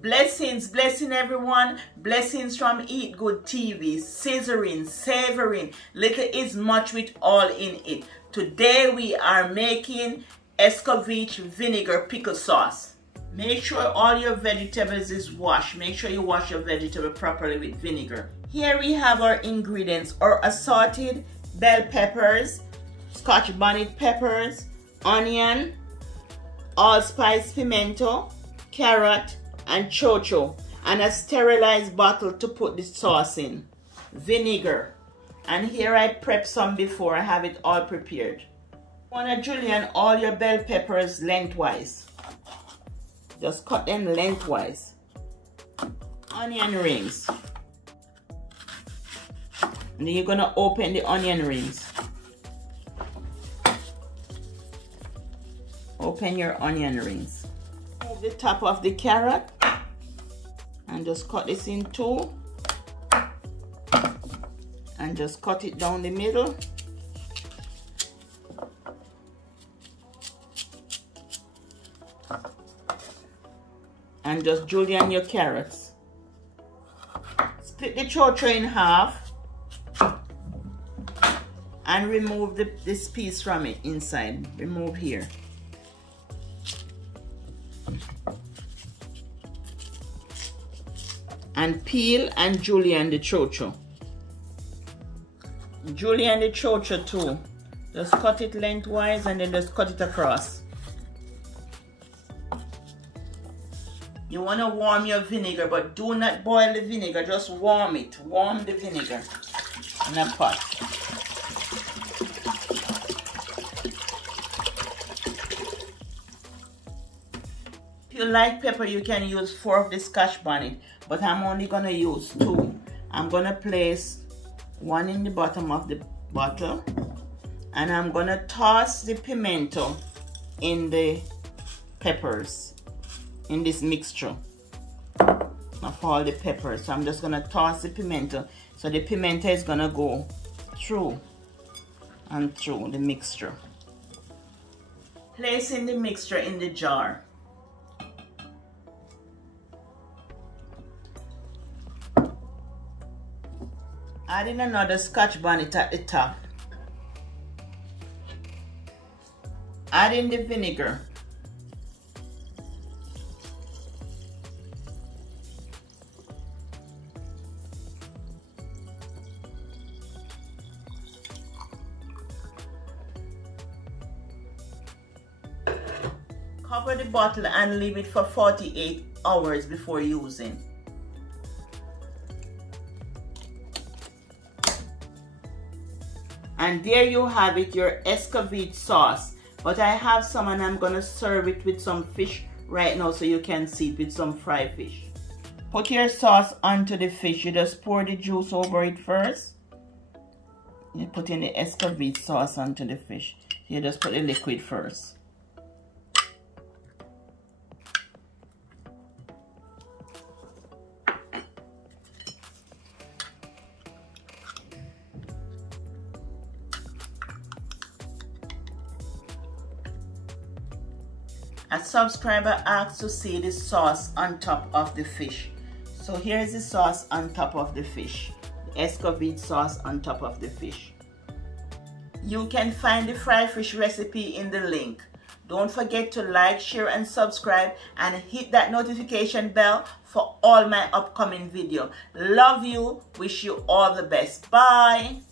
Blessing everyone. Blessings from Eat Good TV. Scissoring, savoring. Little is much with all in it. Today we are making Escovitch vinegar pickle sauce. Make sure all your vegetables is washed. Make sure you wash your vegetable properly with vinegar. Here we have our ingredients: our assorted bell peppers, Scotch bonnet peppers, onion, allspice pimento, carrot, and chocho, and a sterilized bottle to put the sauce in, vinegar. And here I prepped some before. I have it all prepared. You want to julienne all your bell peppers lengthwise. Just cut them lengthwise. Onion rings. And then you're going to open the onion rings. Open your onion rings. Move the top of the carrot and just cut this in two and just cut it down the middle. And just julienne your carrots. Split the chocho in half and remove this piece from it inside. Remove here. And peel and julienne the chocho. Julienne the chocho too. Just cut it lengthwise and then just cut it across. You want to warm your vinegar, but do not boil the vinegar. Just warm it. Warm the vinegar in a pot. If you like pepper, you can use 4 of the Scotch bonnet, but I'm only going to use 2. I'm going to place 1 in the bottom of the bottle, and I'm going to toss the pimento in the peppers, in this mixture of all the peppers. So I'm just going to toss the pimento, so the pimento is going to go through and through the mixture. Placing the mixture in the jar. Adding another Scotch bonnet at the top. Adding the vinegar. Cover the bottle and leave it for 48 hours before using. And there you have it, your Escovitch sauce. But I have some and I'm going to serve it with some fish right now so you can see it with some fried fish. Put your sauce onto the fish. You just pour the juice over it first. You put in the Escovitch sauce onto the fish. You just put the liquid first. A subscriber asked to see the sauce on top of the fish. So here's the sauce on top of the fish. The Escovitch sauce on top of the fish. You can find the fried fish recipe in the link. Don't forget to like, share, and subscribe, and hit that notification bell for all my upcoming videos. Love you. Wish you all the best. Bye.